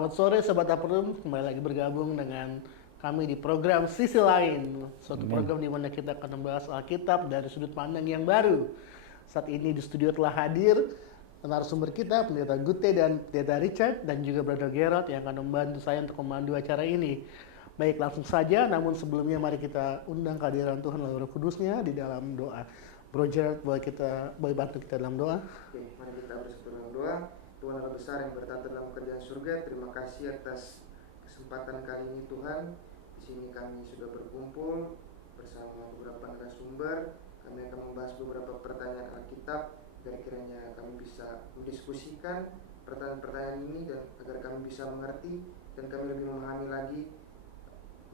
Selamat sore Sobat Aprum, kembali lagi bergabung dengan kami di program Sisi Lain. Suatu program di mana kita akan membahas Alkitab dari sudut pandang yang baru. Saat ini di studio telah hadir narasumber kita, Pendeta Gute dan Pendeta Richard, dan juga Brother Gerard yang akan membantu saya untuk memandu acara ini. Baik, langsung saja, namun sebelumnya mari kita undang kehadiran Tuhan lalu Roh Kudusnya di dalam doa. Bro Gerard, boleh bantu kita dalam doa? Oke, mari kita bersatu dalam doa. Tuhan Allah besar yang bertata dalam kerjaan surga, terima kasih atas kesempatan kali ini Tuhan. Di sini kami sudah berkumpul bersama beberapa narasumber. Kami akan membahas beberapa pertanyaan Alkitab dan kiranya kami bisa mendiskusikan pertanyaan-pertanyaan ini dan agar kami bisa mengerti dan kami lebih memahami lagi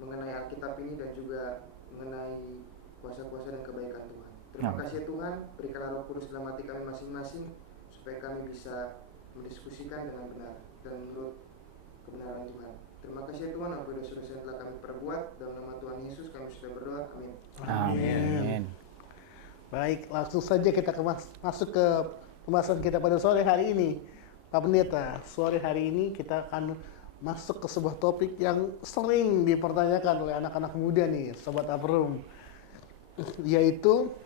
mengenai Alkitab ini dan juga mengenai kuasa-kuasa dan kebaikan Tuhan. Terima kasih Tuhan, berikanlah Roh Kudus dalam hati kami masing-masing supaya kami bisa mendiskusikan dengan benar dan menurut kebenaran Tuhan. Terima kasih Tuhan, apa dosa-dosa yang telah kami perbuat, dalam nama Tuhan Yesus kami sudah berdoa, amin. Amin. Baik, langsung saja kita masuk ke pembahasan kita pada sore hari ini. Pak Pendeta, sore hari ini kita akan masuk ke sebuah topik yang sering dipertanyakan oleh anak-anak muda nih, Sobat Aprum, yaitu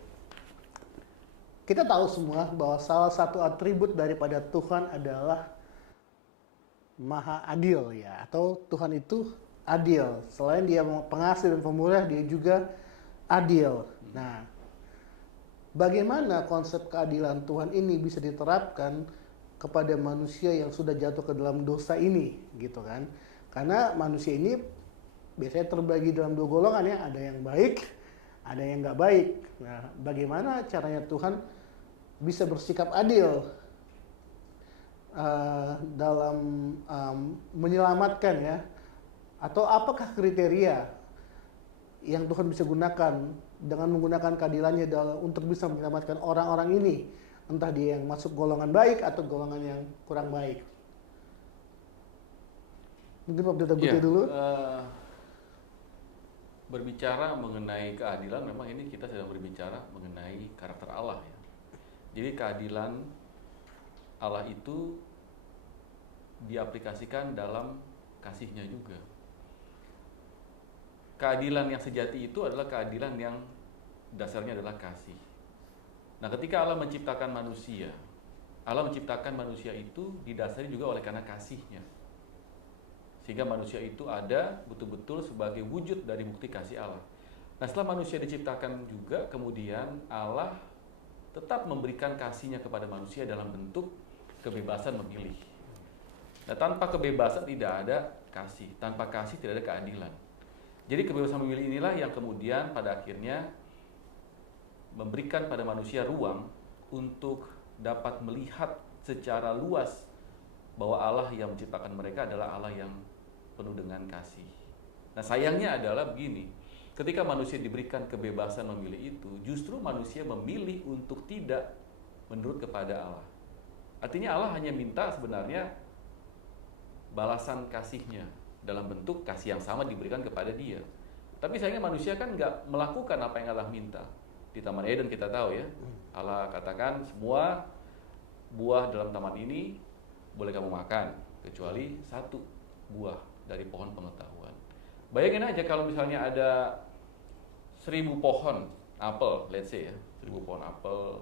kita tahu semua bahwa salah satu atribut daripada Tuhan adalah Maha Adil ya, atau Tuhan itu adil. Selain Dia pengasih dan pemurah, Dia juga adil. Nah, bagaimana konsep keadilan Tuhan ini bisa diterapkan kepada manusia yang sudah jatuh ke dalam dosa ini, gitu kan? Karena manusia ini biasanya terbagi dalam dua golongan ya, ada yang baik, ada yang nggak baik. Nah, bagaimana caranya Tuhan bisa bersikap adil dalam menyelamatkan ya, atau apakah kriteria yang Tuhan bisa gunakan dengan menggunakan keadilannya untuk bisa menyelamatkan orang-orang ini, entah dia yang masuk golongan baik atau golongan yang kurang baik. Mungkin Pak Pendeta Gute dulu. Berbicara mengenai keadilan, memang ini kita sedang berbicara mengenai karakter Allah ya. Jadi keadilan Allah itu diaplikasikan dalam kasih-Nya juga. Keadilan yang sejati itu adalah keadilan yang dasarnya adalah kasih. Nah, ketika Allah menciptakan manusia itu didasari juga oleh karena kasih-Nya. Sehingga manusia itu ada betul-betul sebagai wujud dari bukti kasih Allah. Nah, setelah manusia diciptakan juga, kemudian Allah tetap memberikan kasih-Nya kepada manusia dalam bentuk kebebasan memilih. Nah, tanpa kebebasan tidak ada kasih, tanpa kasih tidak ada keadilan. Jadi kebebasan memilih inilah yang kemudian pada akhirnya memberikan pada manusia ruang untuk dapat melihat secara luas bahwa Allah yang menciptakan mereka adalah Allah yang penuh dengan kasih. Nah, sayangnya adalah begini, ketika manusia diberikan kebebasan memilih itu, justru manusia memilih untuk tidak menurut kepada Allah. Artinya Allah hanya minta sebenarnya balasan kasih-Nya dalam bentuk kasih yang sama diberikan kepada dia. Tapi sayangnya manusia kan nggak melakukan apa yang Allah minta. Di Taman Eden kita tahu ya, Allah katakan semua buah dalam taman ini boleh kamu makan, kecuali satu buah dari pohon pengetahuan. Bayangin aja kalau misalnya ada 1000 pohon apel, let's say ya, 1000 pohon apel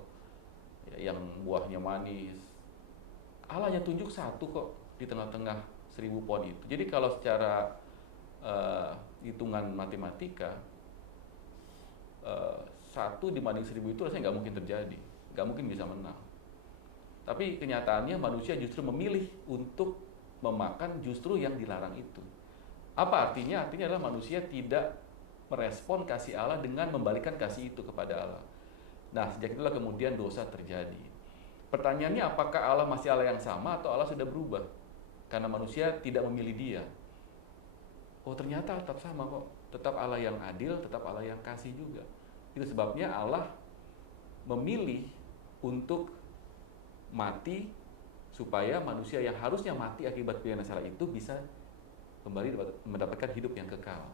ya, yang buahnya manis. Allah hanya tunjuk satu kok di tengah-tengah 1000 pohon itu. Jadi kalau secara hitungan matematika, 1 dibanding 1000 itu rasanya nggak mungkin terjadi, nggak mungkin bisa menang. Tapi kenyataannya manusia justru memilih untuk memakan justru yang dilarang itu. Apa artinya? Artinya adalah manusia tidak merespon kasih Allah dengan membalikan kasih itu kepada Allah. Nah, sejak itulah kemudian dosa terjadi. Pertanyaannya, apakah Allah masih Allah yang sama atau Allah sudah berubah? Karena manusia tidak memilih Dia. Oh, ternyata tetap sama kok. Tetap Allah yang adil, tetap Allah yang kasih juga. Itu sebabnya Allah memilih untuk mati supaya manusia yang harusnya mati akibat pilihan yang salah itu bisa kembali mendapatkan hidup yang kekal.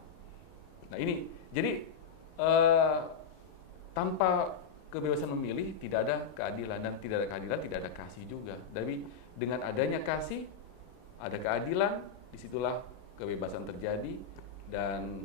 Nah, ini jadi tanpa kebebasan memilih tidak ada keadilan, dan tidak ada keadilan tidak ada kasih juga. Tapi dengan adanya kasih ada keadilan, disitulah kebebasan terjadi, dan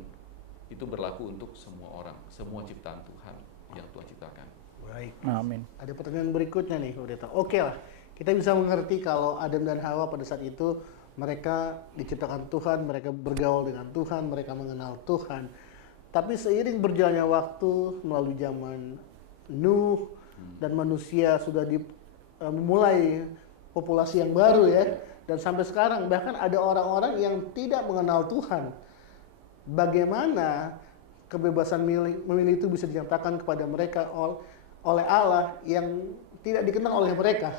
itu berlaku untuk semua orang, semua ciptaan Tuhan yang Tuhan ciptakan. Baik. Amin. Ada pertanyaan berikutnya nih, Pendeta. Oke lah, kita bisa mengerti kalau Adam dan Hawa pada saat itu mereka diciptakan Tuhan, mereka bergaul dengan Tuhan, mereka mengenal Tuhan. Tapi seiring berjalannya waktu melalui zaman Nuh dan manusia sudah memulai populasi yang baru ya, dan sampai sekarang bahkan ada orang-orang yang tidak mengenal Tuhan. Bagaimana kebebasan memilih itu bisa dinyatakan kepada mereka oleh Allah yang tidak dikenal oleh mereka?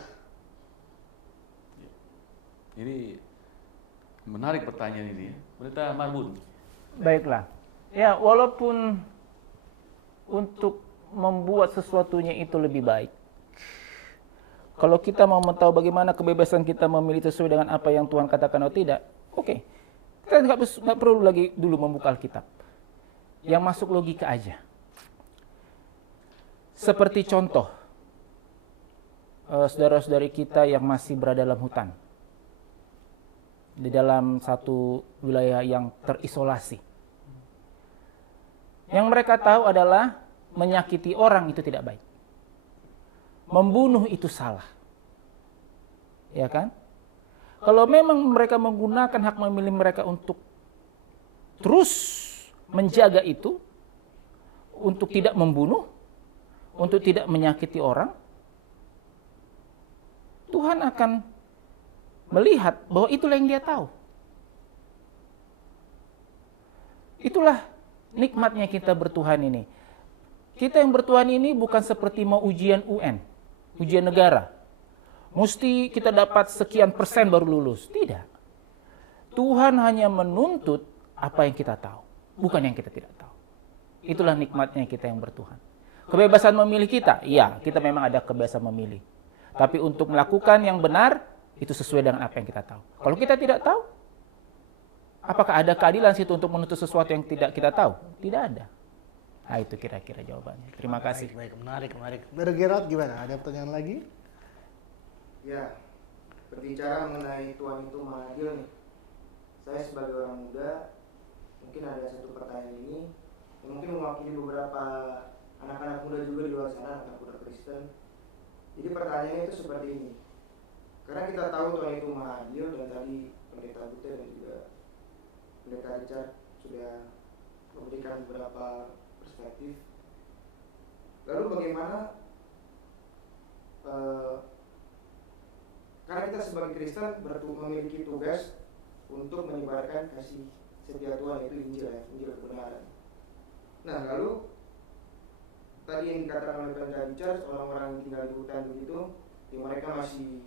Ini menarik pertanyaan ini ya. Pendeta Marbun. Baiklah. Ya, walaupun untuk membuat sesuatunya itu lebih baik, kalau kita mau tahu bagaimana kebebasan kita memilih sesuai dengan apa yang Tuhan katakan atau tidak, oke. Kita nggak perlu lagi dulu membuka Alkitab. Yang masuk logika aja. Seperti contoh, saudara-saudari kita yang masih berada dalam hutan, di dalam satu wilayah yang terisolasi. Yang mereka tahu adalah menyakiti orang itu tidak baik. Membunuh itu salah. Ya kan? Kalau memang mereka menggunakan hak memilih mereka untuk terus menjaga itu, untuk tidak membunuh, untuk tidak menyakiti orang, Tuhan akan melihat bahwa itulah yang dia tahu. Itulah nikmatnya kita bertuhan ini. Kita yang bertuhan ini bukan seperti mau ujian UN, ujian negara. Mesti kita dapat sekian persen baru lulus. Tidak. Tuhan hanya menuntut apa yang kita tahu, bukan yang kita tidak tahu. Itulah nikmatnya kita yang bertuhan. Kebebasan memilih kita, iya, kita memang ada kebebasan memilih. Tapi untuk melakukan yang benar, itu sesuai dengan apa yang kita tahu. Kalau kita tidak tahu, apakah ada keadilan situ untuk menuntut sesuatu yang tidak kita tahu? Tidak ada. Nah, itu kira-kira jawabannya. Terima kasih. Baik, menarik. Brother Gerald gimana? Ada pertanyaan lagi? Ya, berbicara mengenai Tuhan itu maha adil nih. Saya sebagai orang muda, mungkin ada satu pertanyaan ini yang mungkin mewakili beberapa anak-anak muda juga di luar sana, anak muda Kristen. Jadi pertanyaannya itu seperti ini. Karena kita tahu Tuhan itu maha adil, dan tadi Pendeta Bute dan juga Pendeta Richard sudah memberikan beberapa perspektif. Lalu bagaimana karena kita sebagai Kristen memiliki tugas untuk menyebarkan kasih setia Tuhan, yaitu Injil ya, Injil kebenaran. Nah, lalu tadi yang dikatakan oleh Pendeta Richard, orang-orang yang tinggal di hutan begitu, yang mereka masih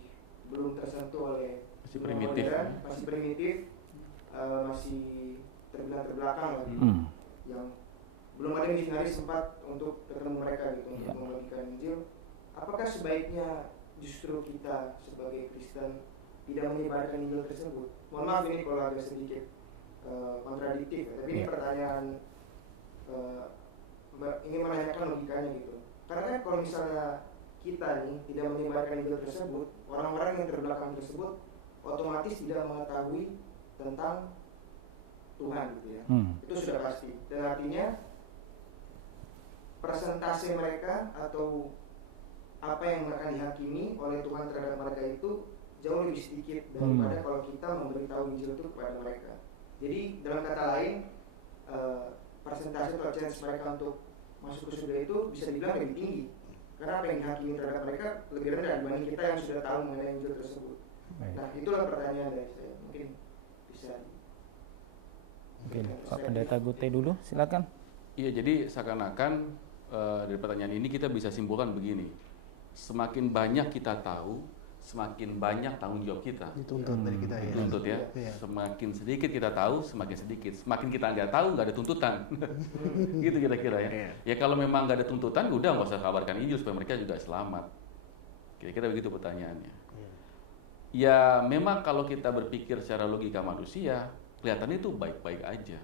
belum tersentuh oleh Masih primitif, modern, masih primitif, masih terbilang terbelakang lagi, yang belum ada misionari sempat untuk ketemu mereka gitu, untuk membagikan Injil. Apakah sebaiknya justru kita sebagai Kristen tidak menyebarkan Injil tersebut? Mohon maaf ini kalau agak sedikit kontradiktif ya, tapi ini pertanyaan ingin menanyakan logikanya gitu. Karena kan kalau misalnya kita nih tidak menyebarkan Injil tersebut, orang-orang yang terbelakang tersebut otomatis tidak mengetahui tentang Tuhan gitu ya. Itu sudah pasti. Dan artinya persentase mereka atau apa yang akan dihakimi oleh Tuhan terhadap mereka itu jauh lebih sedikit daripada kalau kita memberitahu Injil itu kepada mereka. Jadi dalam kata lain, persentase atau chance mereka untuk masuk ke surga itu bisa dibilang lebih tinggi, karena apa yang dihakimi terhadap mereka lebih rendah dibanding kita yang sudah tahu mengenai Injil tersebut. Nah, itulah pertanyaan dari saya. Mungkin bisa. Mungkin Pak Pendeta Gute dulu, silakan. Iya, jadi seakan-akan dari pertanyaan ini kita bisa simpulkan begini. Semakin banyak kita tahu, semakin banyak tanggung jawab kita. Dituntut dari kita ya. Dituntut ya. Iya. Semakin sedikit kita tahu, semakin sedikit. Semakin kita nggak tahu, nggak ada tuntutan. Gitu kira-kira ya. Iya. Ya kalau memang nggak ada tuntutan, udah nggak usah kabarkan Injil supaya mereka juga selamat. Kira-kira begitu pertanyaannya. Iya. Ya memang kalau kita berpikir secara logika manusia, kelihatannya itu baik-baik aja.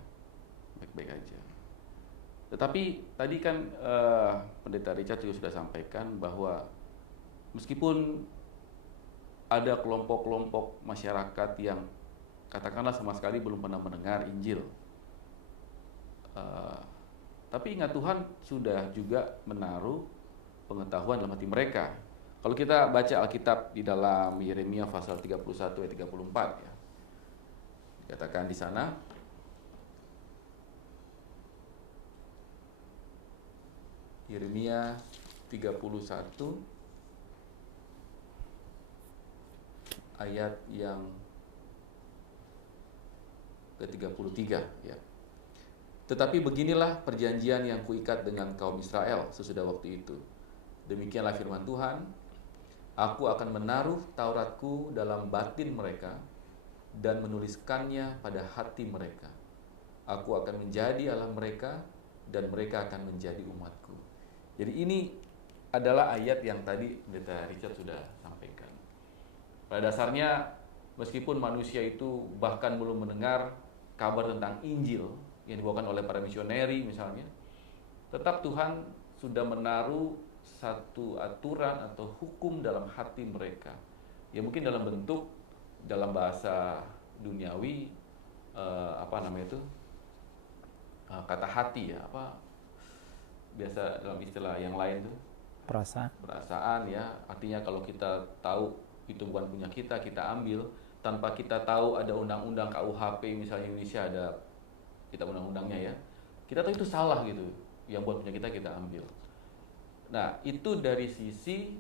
Baik-baik aja. Tetapi tadi kan Pendeta Richard juga sudah sampaikan bahwa meskipun ada kelompok-kelompok masyarakat yang katakanlah sama sekali belum pernah mendengar Injil. Tapi ingat Tuhan sudah juga menaruh pengetahuan dalam hati mereka. Kalau kita baca Alkitab di dalam Yeremia pasal 31 ayat 34 ya. Dikatakan di sana, Yeremia 31 ayat yang ke-33 ya. Tetapi beginilah perjanjian yang kuikat dengan kaum Israel sesudah waktu itu. Demikianlah firman Tuhan, aku akan menaruh Tauratku dalam batin mereka dan menuliskannya pada hati mereka. Aku akan menjadi Allah mereka dan mereka akan menjadi umatku. Jadi ini adalah ayat yang tadi Pendeta Richard sudah sampaikan. Pada dasarnya meskipun manusia itu bahkan belum mendengar kabar tentang Injil yang dibawakan oleh para misioneri misalnya, tetap Tuhan sudah menaruh satu aturan atau hukum dalam hati mereka. Ya mungkin dalam bentuk, dalam bahasa duniawi, kata hati ya, biasa dalam istilah yang lain tuh perasaan ya. Artinya kalau kita tahu itu bukan punya kita, kita ambil tanpa kita tahu ada undang-undang KUHP misalnya Indonesia ada kita undang-undangnya ya. Kita tahu itu salah gitu, yang buat punya kita ambil. Nah, itu dari sisi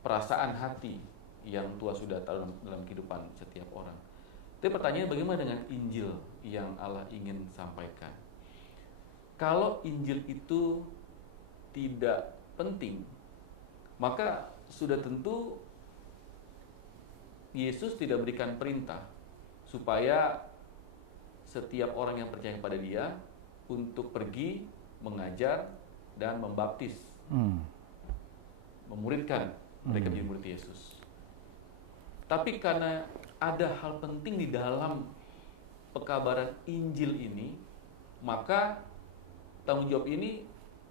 perasaan hati yang Tuhan sudah tahu dalam kehidupan setiap orang. Tapi pertanyaannya bagaimana dengan Injil yang Allah ingin sampaikan? Kalau Injil itu tidak penting, maka sudah tentu Yesus tidak berikan perintah supaya setiap orang yang percaya kepada Dia untuk pergi mengajar dan membaptis, memuridkan mereka menjadi murid Yesus. Tapi karena ada hal penting di dalam pekabaran Injil ini, maka tanggung jawab ini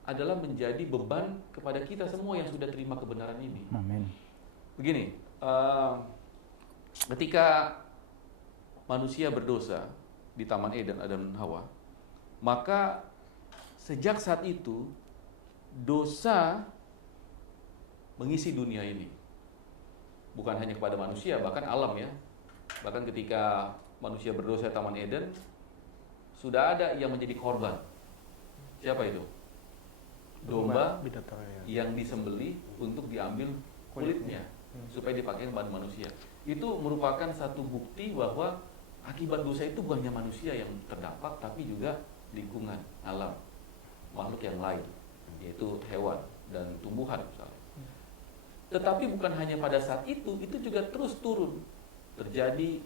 adalah menjadi beban kepada kita semua yang sudah terima kebenaran ini. Amin. Begini, ketika manusia berdosa di Taman Eden, Adam dan Hawa, maka sejak saat itu dosa mengisi dunia ini. Bukan hanya kepada manusia, bahkan alam ya. Bahkan ketika manusia berdosa di Taman Eden, sudah ada yang menjadi korban. Siapa itu? Domba yang disembelih untuk diambil kulitnya supaya dipakai kepada manusia. Itu merupakan satu bukti bahwa akibat dosa itu bukan hanya manusia yang terdampak, tapi juga lingkungan, alam, makhluk yang lain, yaitu hewan dan tumbuhan misalnya. Tetapi bukan hanya pada saat itu juga terus turun. Terjadi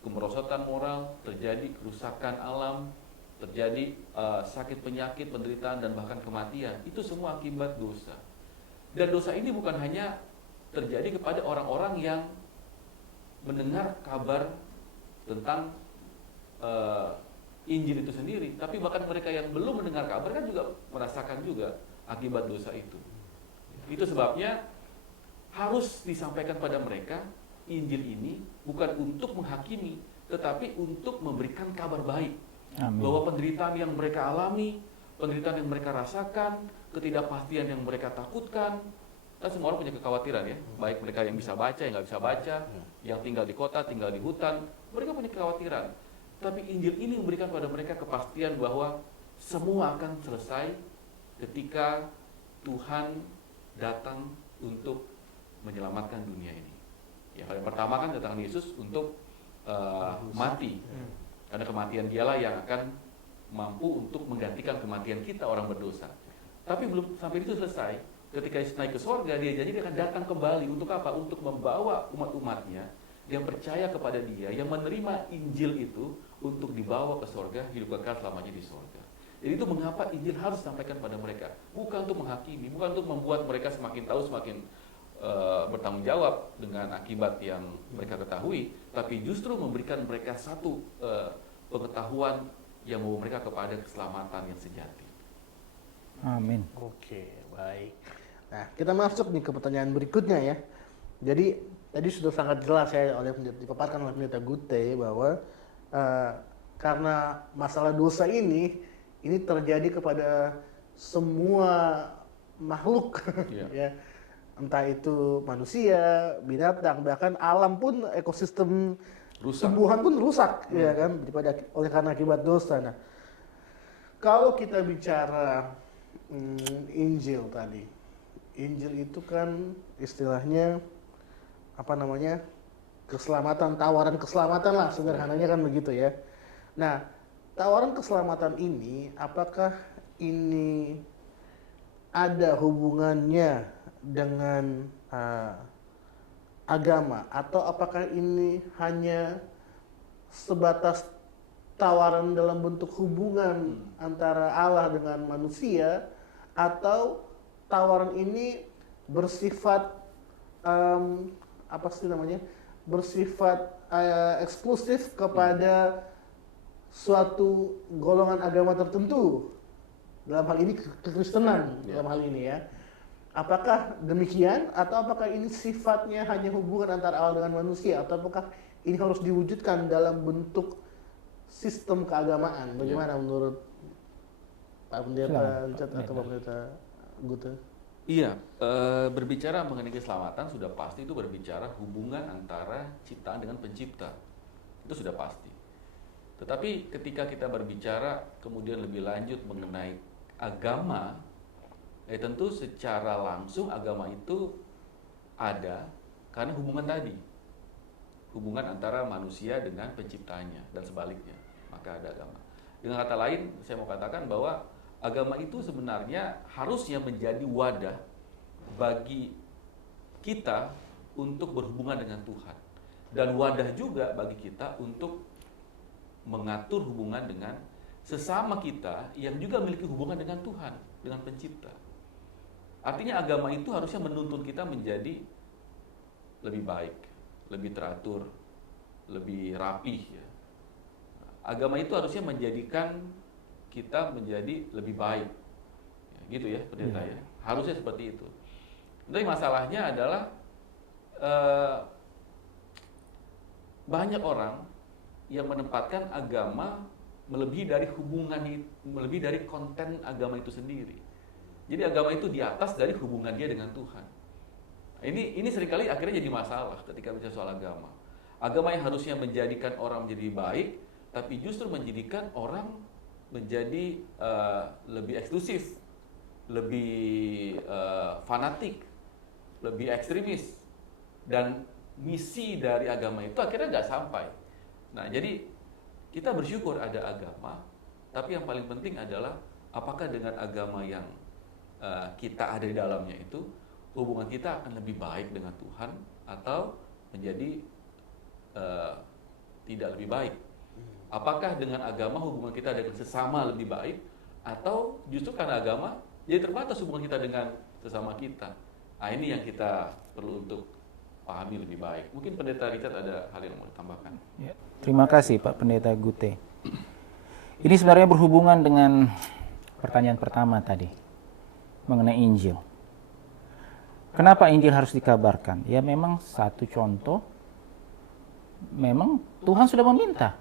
kemerosotan moral, terjadi kerusakan alam, terjadi sakit penyakit, penderitaan, dan bahkan kematian. Itu semua akibat dosa. Dan dosa ini bukan hanya terjadi kepada orang-orang yang mendengar kabar tentang Injil itu sendiri, tapi bahkan mereka yang belum mendengar kabar kan juga merasakan juga akibat dosa itu. Itu sebabnya harus disampaikan pada mereka Injil ini bukan untuk menghakimi, tetapi untuk memberikan kabar baik. Amin. Bahwa penderitaan yang mereka alami, penderitaan yang mereka rasakan, ketidakpastian yang mereka takutkan, kan semua orang punya kekhawatiran ya, baik mereka yang bisa baca, yang nggak bisa baca, yang tinggal di kota, tinggal di hutan, mereka punya kekhawatiran. Tapi Injil ini memberikan pada mereka kepastian bahwa semua akan selesai ketika Tuhan datang untuk menyelamatkan dunia ini. Ya, yang pertama kan datang Yesus untuk mati. Karena kematian dialah yang akan mampu untuk menggantikan kematian kita orang berdosa. Tapi belum sampai itu selesai. Ketika Yesus naik ke sorga, dia janji dia akan datang kembali. Untuk apa? Untuk membawa umat-umatnya yang percaya kepada dia, yang menerima Injil itu untuk dibawa ke sorga, hidup kekal selamanya di sorga. Jadi itu mengapa Injil harus disampaikan pada mereka. Bukan untuk menghakimi, bukan untuk membuat mereka semakin tahu, semakin bertanggung jawab dengan akibat yang mereka ketahui, tapi justru memberikan mereka satu pengetahuan yang membawa mereka kepada keselamatan yang sejati. Amin. Oke, baik. Nah, kita masuk nih ke pertanyaan berikutnya ya. Jadi tadi sudah sangat jelas ya dipaparkan oleh pendeta Gute bahwa karena masalah dosa ini terjadi kepada semua makhluk Iya. ya, entah itu manusia, binatang, bahkan alam pun, ekosistem Rusak. tumbuhan pun rusak ya kan oleh karena akibat dosa. Nah, kalau kita bicara Injil tadi, Injil itu kan istilahnya apa namanya, keselamatan, tawaran keselamatan lah sederhananya kan begitu ya. Nah, tawaran keselamatan ini apakah ini ada hubungannya dengan agama, atau apakah ini hanya sebatas tawaran dalam bentuk hubungan antara Allah dengan manusia, atau tawaran ini bersifat apa sih namanya, bersifat eksklusif kepada suatu golongan agama tertentu, dalam hal ini kekristenan dalam hal ini ya. Apakah demikian, atau apakah ini sifatnya hanya hubungan antara Allah dengan manusia, atau apakah ini harus diwujudkan dalam bentuk sistem keagamaan? Bagaimana menurut Pak Pendeta Richard atau Pak Pendeta Gute? Iya, berbicara mengenai keselamatan sudah pasti itu berbicara hubungan antara ciptaan dengan pencipta. Itu sudah pasti. Tetapi ketika kita berbicara kemudian lebih lanjut mengenai agama, tentu secara langsung agama itu ada karena hubungan tadi. Hubungan antara manusia dengan penciptanya dan sebaliknya. Maka ada agama. Dengan kata lain, saya mau katakan bahwa agama itu sebenarnya harusnya menjadi wadah bagi kita untuk berhubungan dengan Tuhan. Dan wadah juga bagi kita untuk mengatur hubungan dengan sesama kita yang juga memiliki hubungan dengan Tuhan, dengan pencipta. Artinya agama itu harusnya menuntun kita menjadi lebih baik, lebih teratur, lebih rapih ya. Agama itu harusnya menjadikan kita menjadi lebih baik, ya, gitu ya pendeta ya. Harusnya seperti itu. Tapi masalahnya adalah banyak orang yang menempatkan agama melebihi dari hubungan, melebihi dari konten agama itu sendiri. Jadi agama itu di atas dari hubungan dia dengan Tuhan. Ini seringkali akhirnya jadi masalah ketika bicara soal agama. Agama yang harusnya menjadikan orang menjadi baik, tapi justru menjadikan orang menjadi lebih eksklusif, lebih fanatik, lebih ekstremis, dan misi dari agama itu akhirnya nggak sampai. Nah, jadi kita bersyukur ada agama, tapi yang paling penting adalah apakah dengan agama yang kita ada di dalamnya itu hubungan kita akan lebih baik dengan Tuhan atau menjadi tidak lebih baik. Apakah dengan agama hubungan kita dengan sesama lebih baik, atau justru karena agama jadi terbatas hubungan kita dengan sesama kita. Nah, ini yang kita perlu untuk pahami lebih baik. Mungkin Pendeta Richard ada hal yang mau ditambahkan. Ya. Terima kasih Pak Pendeta Gute. Ini sebenarnya berhubungan dengan pertanyaan pertama tadi mengenai Injil. Kenapa Injil harus dikabarkan? Ya memang satu contoh, memang Tuhan sudah meminta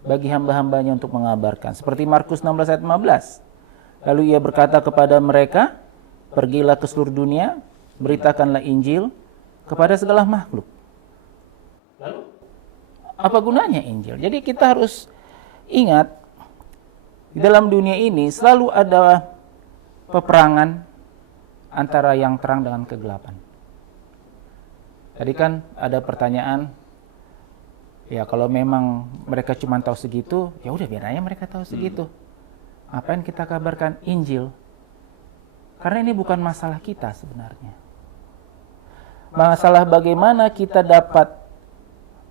bagi hamba-hambanya untuk mengabarkan. Seperti Markus 16 ayat 15. Lalu ia berkata kepada mereka, pergilah ke seluruh dunia, beritakanlah Injil kepada segala makhluk. Lalu apa gunanya Injil? Jadi kita harus ingat, di dalam dunia ini selalu ada peperangan antara yang terang dengan kegelapan. Tadi kan ada pertanyaan, ya kalau memang mereka cuma tahu segitu, ya udah biar aja mereka tahu segitu. Apa yang kita kabarkan Injil? Karena ini bukan masalah kita sebenarnya. Masalah bagaimana kita dapat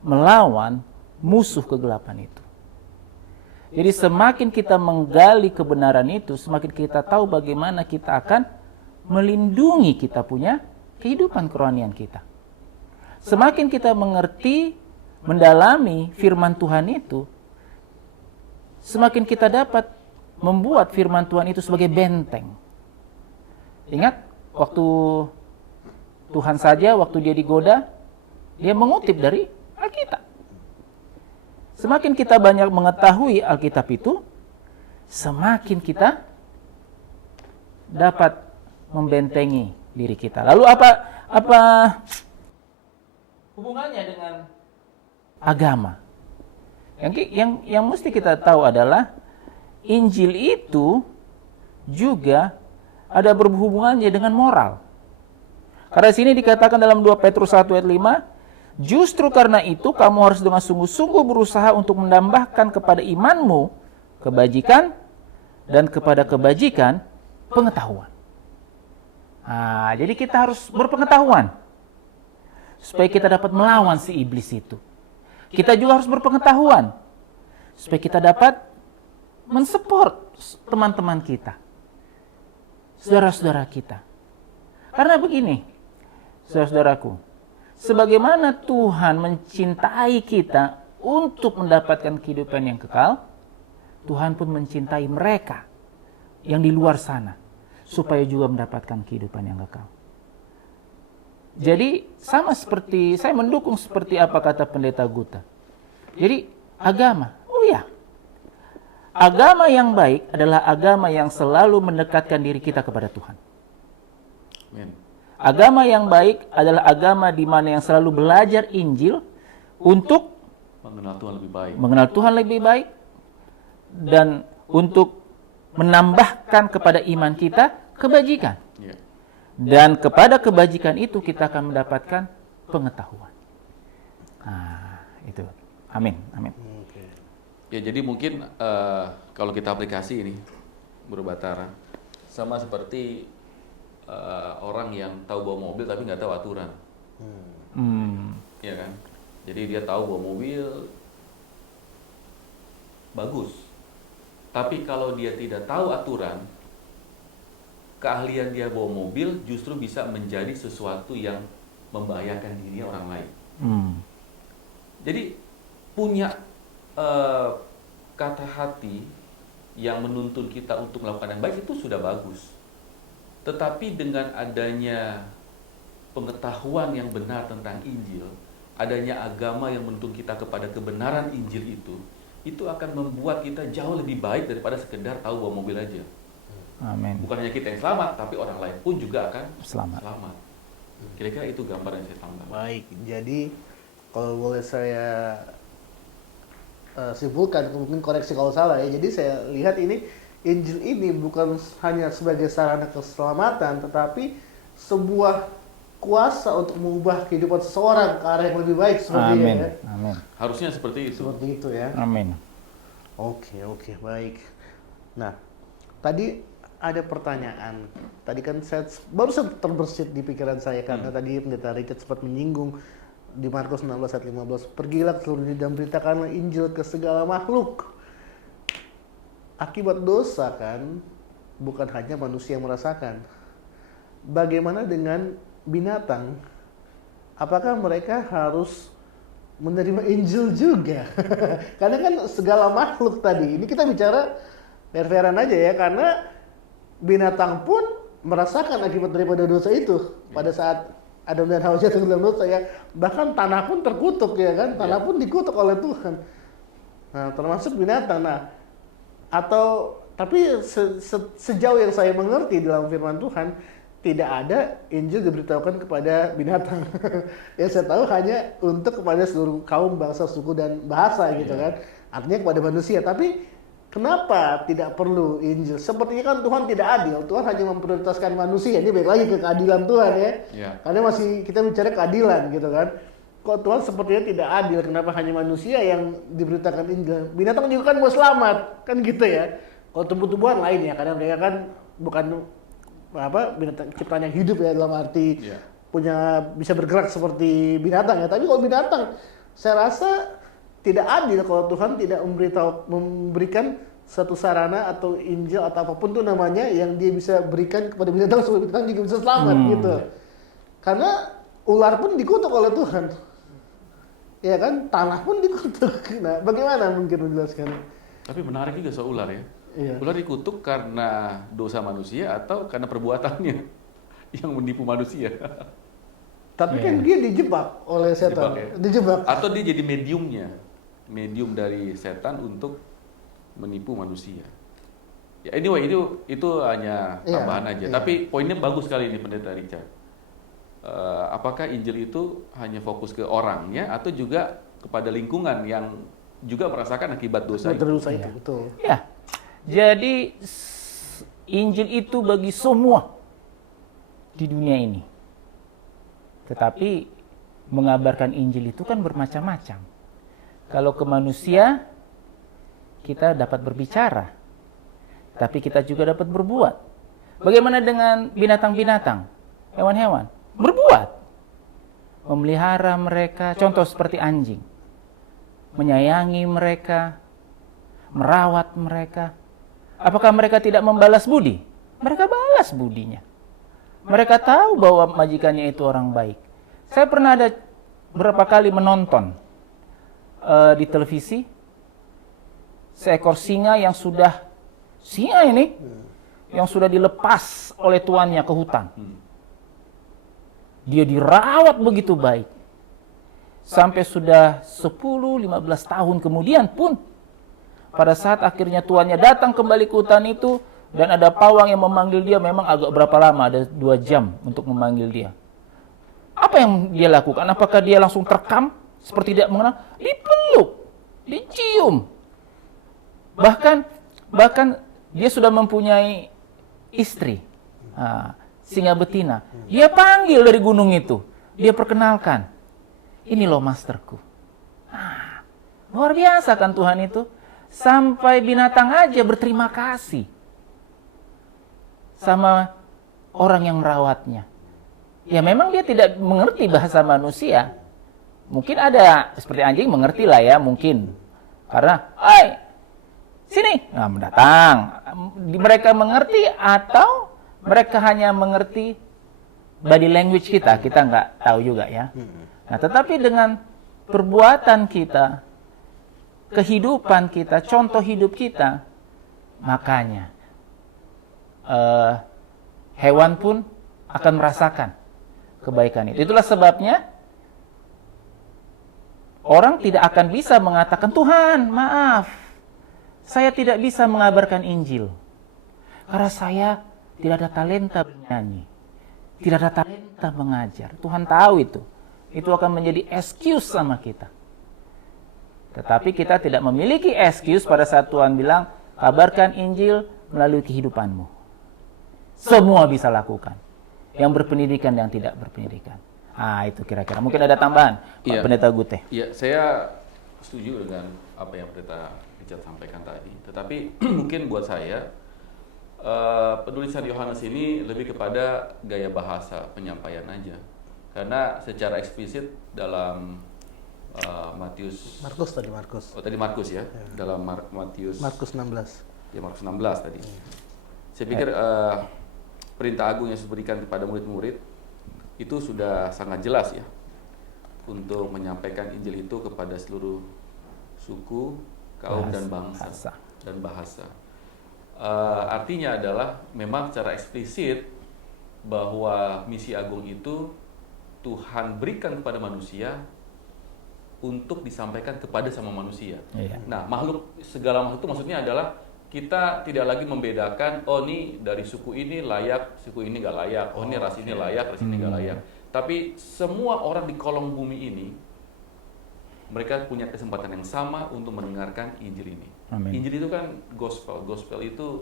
melawan musuh kegelapan itu. Jadi semakin kita menggali kebenaran itu, semakin kita tahu bagaimana kita akan melindungi kita punya kehidupan kerohanian kita. Semakin kita mengerti, mendalami firman Tuhan itu, semakin kita dapat membuat firman Tuhan itu sebagai benteng. Ingat, waktu Tuhan saja, waktu dia digoda, Dia mengutip dari Alkitab. Semakin kita banyak mengetahui Alkitab itu, semakin kita dapat membentengi diri kita. Lalu apa hubungannya dengan agama? Yang mesti kita tahu adalah Injil itu juga ada berhubungannya dengan moral. Karena sini dikatakan dalam 2 Petrus 1 ayat 5, justru karena itu kamu harus dengan sungguh-sungguh berusaha untuk menambahkan kepada imanmu kebajikan dan kepada kebajikan pengetahuan. Nah, jadi kita harus berpengetahuan supaya kita dapat melawan si iblis itu. Kita juga harus berpengetahuan supaya kita dapat mensupport teman-teman kita, saudara-saudara kita. Karena begini, saudara-saudaraku, sebagaimana Tuhan mencintai kita untuk mendapatkan kehidupan yang kekal, Tuhan pun mencintai mereka yang di luar sana supaya juga mendapatkan kehidupan yang kekal. Jadi sama seperti saya mendukung seperti apa kata Pendeta Guta. Jadi agama, agama yang baik adalah agama yang selalu mendekatkan diri kita kepada Tuhan. Amen. Agama yang baik adalah agama di mana yang selalu belajar Injil untuk Mengenal Tuhan lebih baik. mengenal Tuhan lebih baik dan untuk menambahkan kepada iman kita kebajikan. Ya. Dan kepada kebajikan itu kita akan mendapatkan pengetahuan. Nah, itu. Amin. Amin. Oke. Ya, jadi mungkin kalau kita aplikasi ini, Bro Batara, sama seperti orang yang tahu bawa mobil tapi nggak tahu aturan, ya kan? Jadi dia tahu bawa mobil bagus, tapi kalau dia tidak tahu aturan, keahlian dia bawa mobil justru bisa menjadi sesuatu yang membahayakan diri orang lain. Jadi punya kata hati yang menuntun kita untuk melakukan yang baik itu sudah bagus. Tetapi dengan adanya pengetahuan yang benar tentang Injil, adanya agama yang menuntun kita kepada kebenaran Injil itu akan membuat kita jauh lebih baik daripada sekedar tahu bawa mobil aja. Amin. Bukan hanya kita yang selamat, tapi orang lain pun juga akan Selamat. Kira-kira itu gambar yang saya tambah. Baik, jadi kalau boleh saya simpulkan, mungkin koreksi kalau salah ya. Jadi saya lihat ini Injil ini bukan hanya sebagai sarana keselamatan, tetapi sebuah kuasa untuk mengubah kehidupan seseorang ke arah yang lebih baik seperti Amin. ya. Amin. Harusnya seperti itu. Seperti itu ya. Amin. Oke, baik. Nah, tadi ada pertanyaan. Tadi kan saya baru terbersit di pikiran saya karena tadi Pendeta Richard sempat menyinggung di Markus 16 ayat 15, pergilah ke seluruh dunia dan beritakanlah Injil ke segala makhluk. Akibat dosa kan bukan hanya manusia yang merasakan. Bagaimana dengan binatang? Apakah mereka harus menerima Injil juga? Karena kan segala makhluk tadi. Ini kita bicara fair-fairan aja ya, karena binatang pun merasakan akibat daripada dosa itu pada saat Adam dan Hawa jatuh dalam dosa ya. Bahkan tanah pun terkutuk ya kan, tanah pun dikutuk oleh Tuhan. Nah, termasuk binatang. Nah, tapi sejauh yang saya mengerti dalam firman Tuhan, tidak ada Injil diberitahukan kepada binatang. Yang saya tahu hanya untuk kepada seluruh kaum, bangsa, suku dan bahasa gitu kan. Artinya kepada manusia. Tapi kenapa tidak perlu Injil? Sepertinya kan Tuhan tidak adil. Tuhan hanya memprioritaskan manusia. Ini balik lagi ke keadilan Tuhan ya. Karena masih kita bicara keadilan gitu kan. Kok Tuhan sepertinya tidak adil? Kenapa hanya manusia yang diberitakan Injil? Binatang juga kan mau selamat, kan gitu ya. Kalau tumbuh-tumbuhan lain ya, karena mereka kan bukan binatang ciptaan yang hidup ya, dalam arti punya bisa bergerak seperti binatang ya. Tapi kalau binatang, saya rasa tidak adil kalau Tuhan tidak memberikan satu sarana atau Injil atau apapun itu namanya yang dia bisa berikan kepada binatang supaya binatang juga bisa selamat gitu. Karena ular pun dikutuk oleh Tuhan. Ya kan, tanah pun dikutuk. Nah, bagaimana mungkin menjelaskan? Tapi menarik juga soal ular ya. Iya. Ular dikutuk karena dosa manusia atau karena perbuatannya yang menipu manusia? Tapi kan dia dijebak oleh setan. Dijebak, ya? Dijebak. Atau dia jadi medium dari setan untuk menipu manusia. Ya anyway, itu hanya Iya, tambahan aja. iya. Tapi poinnya bagus sekali ini Pendeta Richard. Apakah Injil itu hanya fokus ke orangnya atau juga kepada lingkungan yang juga merasakan akibat dosa itu? Dosa itu, betul. Ya, jadi Injil itu bagi semua di dunia ini. Tetapi mengabarkan Injil itu kan bermacam-macam. Kalau ke manusia, kita dapat berbicara. Tapi kita juga dapat berbuat. Bagaimana dengan binatang-binatang, hewan-hewan? Berbuat. Memelihara mereka, contoh seperti anjing. Menyayangi mereka, merawat mereka. Apakah mereka tidak membalas budi? Mereka balas budinya. Mereka tahu bahwa majikannya itu orang baik. Saya pernah ada beberapa kali menonton di televisi seekor singa yang sudah dilepas oleh tuannya ke hutan. Dia dirawat begitu baik. Sampai sudah 10-15 tahun kemudian pun, pada saat akhirnya tuannya datang kembali ke hutan itu, dan ada pawang yang memanggil dia, memang agak berapa lama, ada 2 jam untuk memanggil dia. Apa yang dia lakukan? Apakah dia langsung terekam, seperti tidak mengenal? Dipeluk, dicium. Bahkan dia sudah mempunyai istri, singa betina. Dia panggil dari gunung itu, dia perkenalkan. Ini loh masterku. Luar biasa kan Tuhan itu. Sampai binatang aja berterima kasih sama orang yang merawatnya. Ya memang dia tidak mengerti bahasa manusia. Mungkin ada, seperti anjing mengerti lah ya, mungkin. Karena, sini, nah, mendatang. Mereka mengerti atau mereka hanya mengerti body language kita nggak tahu juga ya. Nah, tetapi dengan perbuatan kita, kehidupan kita, contoh hidup kita, makanya hewan pun akan merasakan kebaikan itu. Itulah sebabnya orang tidak akan bisa mengatakan, Tuhan, maaf, saya tidak bisa mengabarkan Injil. Karena saya tidak ada talenta bernyanyi. Tidak ada talenta mengajar. Tuhan tahu itu. Itu akan menjadi excuse sama kita. Tetapi kita tidak memiliki excuse pada saat Tuhan bilang, kabarkan Injil melalui kehidupanmu. Semua bisa lakukan. Yang berpendidikan dan yang tidak berpendidikan. Itu kira-kira. Mungkin ada tambahan, Pak Pendeta Gute. Iya, saya setuju dengan apa yang Pendeta Richard sampaikan tadi. Tetapi mungkin buat saya, penulisan Yohanes ini lebih kepada gaya bahasa penyampaian aja. Karena secara eksplisit dalam Markus ya. Dalam Markus 16. Ya, Markus 16 tadi. Saya pikir perintah agung yang diberikan kepada murid-murid itu sudah sangat jelas ya, untuk menyampaikan Injil itu kepada seluruh suku, kaum dan bangsa dan bahasa. Artinya adalah memang secara eksplisit bahwa misi agung itu Tuhan berikan kepada manusia untuk disampaikan kepada sama manusia. Nah, segala makhluk itu maksudnya adalah kita tidak lagi membedakan, ini dari suku ini layak, suku ini nggak layak, ini ras ini layak, ras ini nggak layak. Tapi semua orang di kolong bumi ini, mereka punya kesempatan yang sama untuk mendengarkan Injil ini. Amin. Injil itu kan gospel. Gospel itu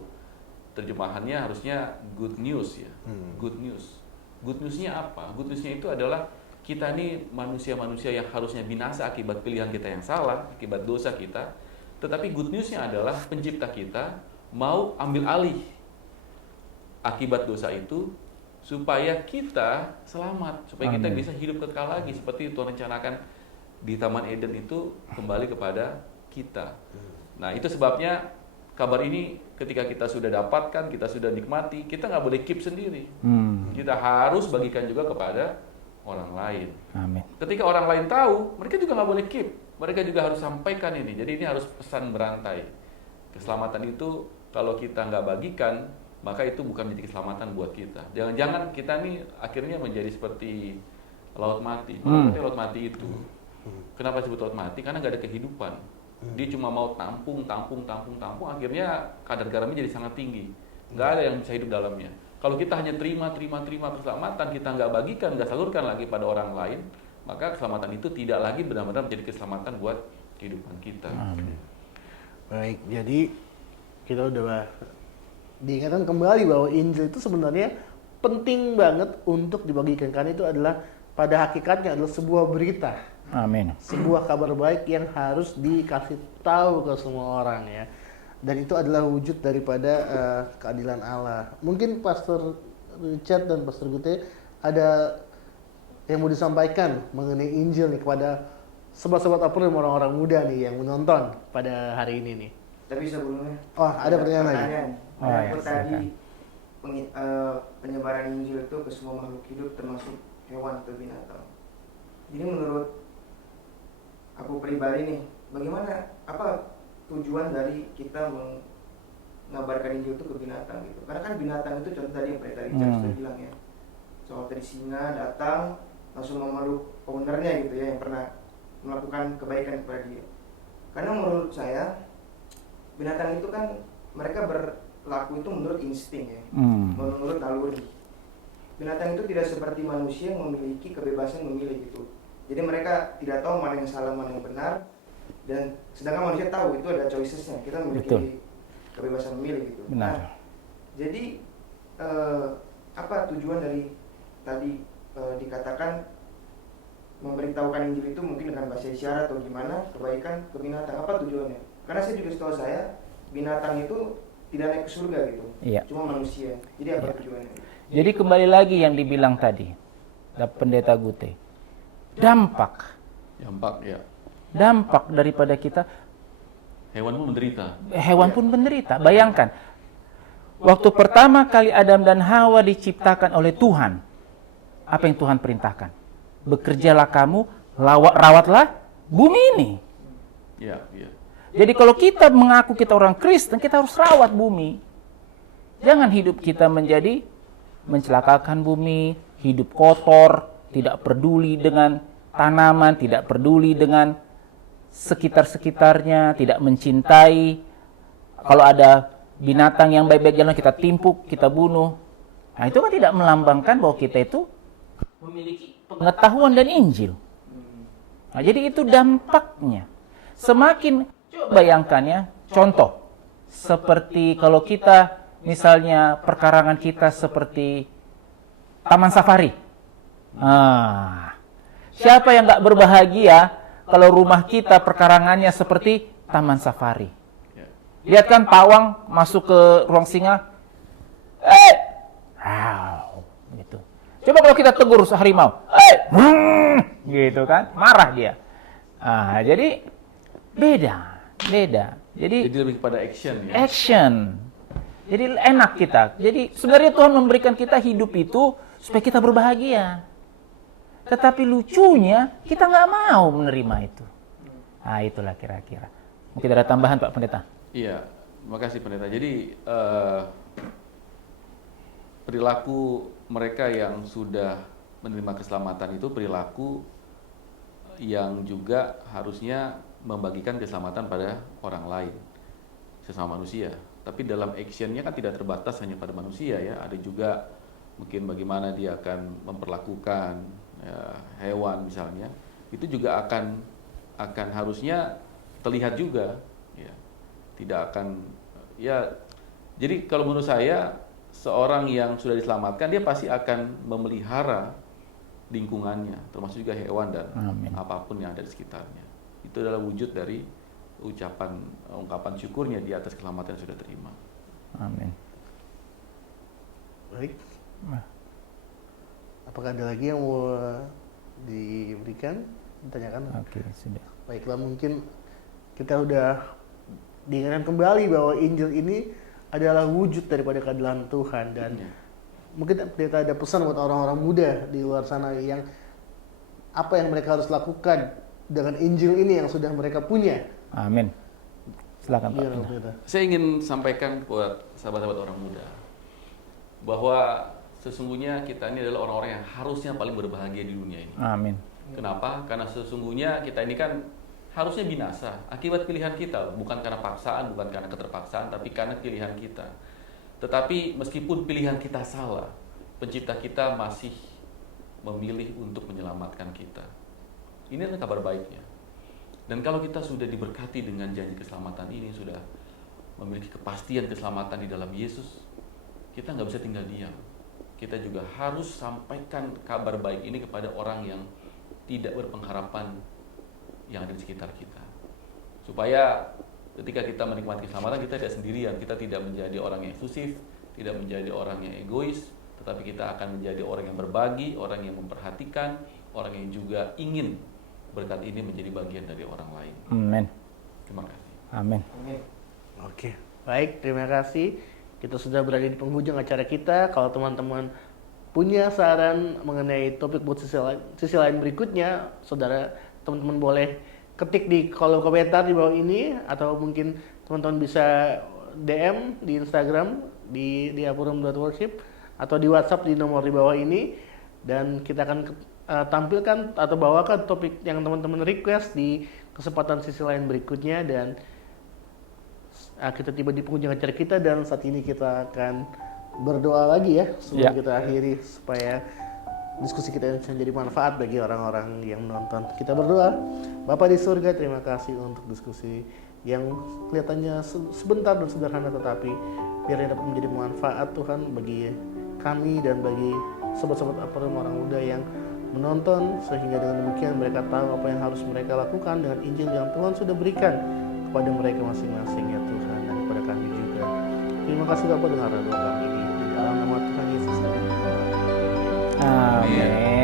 terjemahannya harusnya good news ya. Good news. Good news-nya apa? Good news-nya itu adalah kita ini manusia-manusia yang harusnya binasa akibat pilihan kita yang salah, akibat dosa kita. Tetapi good news-nya adalah pencipta kita mau ambil alih akibat dosa itu supaya kita selamat, supaya kita bisa hidup kekal lagi seperti Tuhan rencanakan di Taman Eden itu kembali kepada kita. Nah, itu sebabnya kabar ini ketika kita sudah dapatkan, kita sudah nikmati, kita nggak boleh keep sendiri. Kita harus bagikan juga kepada orang lain. Amin. Ketika orang lain tahu, mereka juga nggak boleh keep. Mereka juga harus sampaikan ini. Jadi ini harus pesan berantai. Keselamatan itu kalau kita nggak bagikan, maka itu bukan menjadi keselamatan buat kita. Jangan-jangan kita nih akhirnya menjadi seperti laut mati. Maksudnya laut mati itu, kenapa disebut laut mati? Karena nggak ada kehidupan. Dia cuma mau tampung, akhirnya kadar garamnya jadi sangat tinggi. Nggak ada yang bisa hidup dalamnya. Kalau kita hanya terima keselamatan, kita nggak bagikan, nggak salurkan lagi pada orang lain, maka keselamatan itu tidak lagi benar-benar menjadi keselamatan buat kehidupan kita. Baik, jadi kita udah diingatkan kembali bahwa Injil itu sebenarnya penting banget untuk dibagikan, karena itu adalah pada hakikatnya adalah sebuah berita. Amin. Sebuah kabar baik yang harus dikasih tahu ke semua orang ya. Dan itu adalah wujud daripada keadilan Allah. Mungkin Pastor Richard dan Pastor Gute ada yang mau disampaikan mengenai Injil nih kepada sobat-sobat Aprim, orang-orang muda nih yang menonton pada hari ini nih. Tapi sebelumnya, Oh, ada pertanyaan lagi? Oh, ya, Aku silakan. tadi penyebaran Injil itu ke semua makhluk hidup termasuk hewan atau binatang. Jadi menurut aku pribadi nih, bagaimana, apa tujuan dari kita mengabarkan Injil itu ke binatang gitu? Karena kan binatang itu contoh tadi yang Pendeta Richard sudah bilang ya, soal tadi singa datang langsung memeluk ownernya gitu ya, yang pernah melakukan kebaikan kepada dia. Karena menurut saya binatang itu kan mereka berlaku itu menurut insting ya, menurut naluri. Binatang itu tidak seperti manusia yang memiliki kebebasan memilih gitu. Jadi mereka tidak tahu mana yang salah, mana yang benar. Dan sedangkan manusia tahu itu ada choicesnya. Kita memiliki kebebasan memilih gitu. Benar. Nah, jadi apa tujuan dari tadi dikatakan memberitahukan Injil itu mungkin dengan bahasa isyarat atau gimana, kebaikan ke binatang, apa tujuannya? Karena saya juga setahu saya binatang itu tidak naik ke surga gitu, Iya. cuma manusia. Jadi apa tujuannya? Jadi kembali lagi yang dibilang tadi, Pendeta Gute, dampak Ya. daripada kita, Hewan pun menderita. hewan pun menderita. Bayangkan, waktu pertama kali Adam dan Hawa diciptakan oleh Tuhan, apa yang Tuhan perintahkan? Bekerjalah kamu, rawatlah bumi ini. Ya. Jadi kalau kita mengaku kita orang Kristen, kita harus rawat bumi. Jangan hidup kita menjadi mencelakakan bumi, hidup kotor, tidak peduli dengan tanaman, tidak peduli dengan sekitar-sekitarnya, tidak mencintai. Kalau ada binatang yang baik-baik jalan, kita timpuk, kita bunuh. Nah, itu kan tidak melambangkan bahwa kita itu memiliki pengetahuan dan Injil. Nah, jadi itu dampaknya. Semakin, coba bayangkan ya, contoh, seperti kalau kita, misalnya perkarangan kita seperti taman safari. Siapa yang nggak berbahagia kalau rumah kita perkarangannya seperti taman safari? Lihat kan pawang masuk ke ruang singa, gitu. Coba kalau kita tegur harimau, gitu kan, marah dia. Jadi beda. Jadi lebih kepada action ya. action. Jadi enak kita. Jadi sebenarnya Tuhan memberikan kita hidup itu supaya kita berbahagia. Tetapi lucunya kita nggak mau menerima itu. Nah, itulah kira-kira. Mungkin ada tambahan Pak Pendeta? Iya, makasih Pendeta. Jadi perilaku mereka yang sudah menerima keselamatan itu perilaku yang juga harusnya membagikan keselamatan pada orang lain, sesama manusia. Tapi dalam actionnya kan tidak terbatas hanya pada manusia ya, ada juga mungkin bagaimana dia akan memperlakukan hewan misalnya, itu juga akan harusnya terlihat juga ya. Tidak akan ya. Jadi kalau menurut saya seorang yang sudah diselamatkan dia pasti akan memelihara lingkungannya, termasuk juga hewan dan apapun yang ada di sekitarnya. Itu adalah wujud dari ungkapan syukurnya di atas keselamatan yang sudah terima. Amin. Baik. Apakah ada lagi yang mau diberikan? Ditanyakan? Oke, sudah. Baiklah, mungkin kita udah diingatkan kembali bahwa Injil ini adalah wujud daripada keadilan Tuhan, dan mungkin kita ada pesan buat orang-orang muda di luar sana yang apa yang mereka harus lakukan dengan Injil ini yang sudah mereka punya. Amin. Silakan Pak. Iya, Saya ingin sampaikan buat sahabat-sahabat orang muda bahwa sesungguhnya kita ini adalah orang-orang yang harusnya paling berbahagia di dunia ini. Amin. Kenapa? Karena sesungguhnya kita ini kan harusnya binasa akibat pilihan kita, bukan karena paksaan, bukan karena keterpaksaan, tapi karena pilihan kita. Tetapi meskipun pilihan kita salah, pencipta kita masih memilih untuk menyelamatkan kita. Ini adalah kabar baiknya. Dan kalau kita sudah diberkati dengan janji keselamatan ini, sudah memiliki kepastian keselamatan di dalam Yesus, kita nggak bisa tinggal diam. Kita juga harus sampaikan kabar baik ini kepada orang yang tidak berpengharapan yang ada di sekitar kita. Supaya ketika kita menikmati keselamatan, kita tidak sendirian. Kita tidak menjadi orang yang eksklusif, tidak menjadi orang yang egois, tetapi kita akan menjadi orang yang berbagi, orang yang memperhatikan, orang yang juga ingin berkat ini menjadi bagian dari orang lain. Amin. Terima kasih. Amin. Oke, baik, terima kasih. Kita sudah berada di penghujung acara kita. Kalau teman-teman punya saran mengenai topik buat sisi lain berikutnya, saudara teman-teman boleh ketik di kolom komentar di bawah ini, atau mungkin teman-teman bisa DM di Instagram di diapurum.worship atau di WhatsApp di nomor di bawah ini, dan kita akan tampilkan atau bawakan topik yang teman-teman request di kesempatan sisi lain berikutnya. Dan kita tiba di penghujung acara kita, dan saat ini kita akan berdoa lagi ya sebelum kita akhiri, supaya diskusi kita bisa menjadi manfaat bagi orang-orang yang menonton. Kita berdoa. Bapa di surga, terima kasih untuk diskusi yang kelihatannya sebentar dan sederhana, tetapi biarnya dapat menjadi manfaat Tuhan bagi kami dan bagi sobat-sobat Apurum orang muda yang menonton, sehingga dengan demikian mereka tahu apa yang harus mereka lakukan dengan Injil yang Tuhan sudah berikan kepada mereka masing-masing ya Tuhan, dan kepada kami juga. Terima kasih Bapak, dengar doa kami ini di dalam nama Tuhan Yesus. Amin.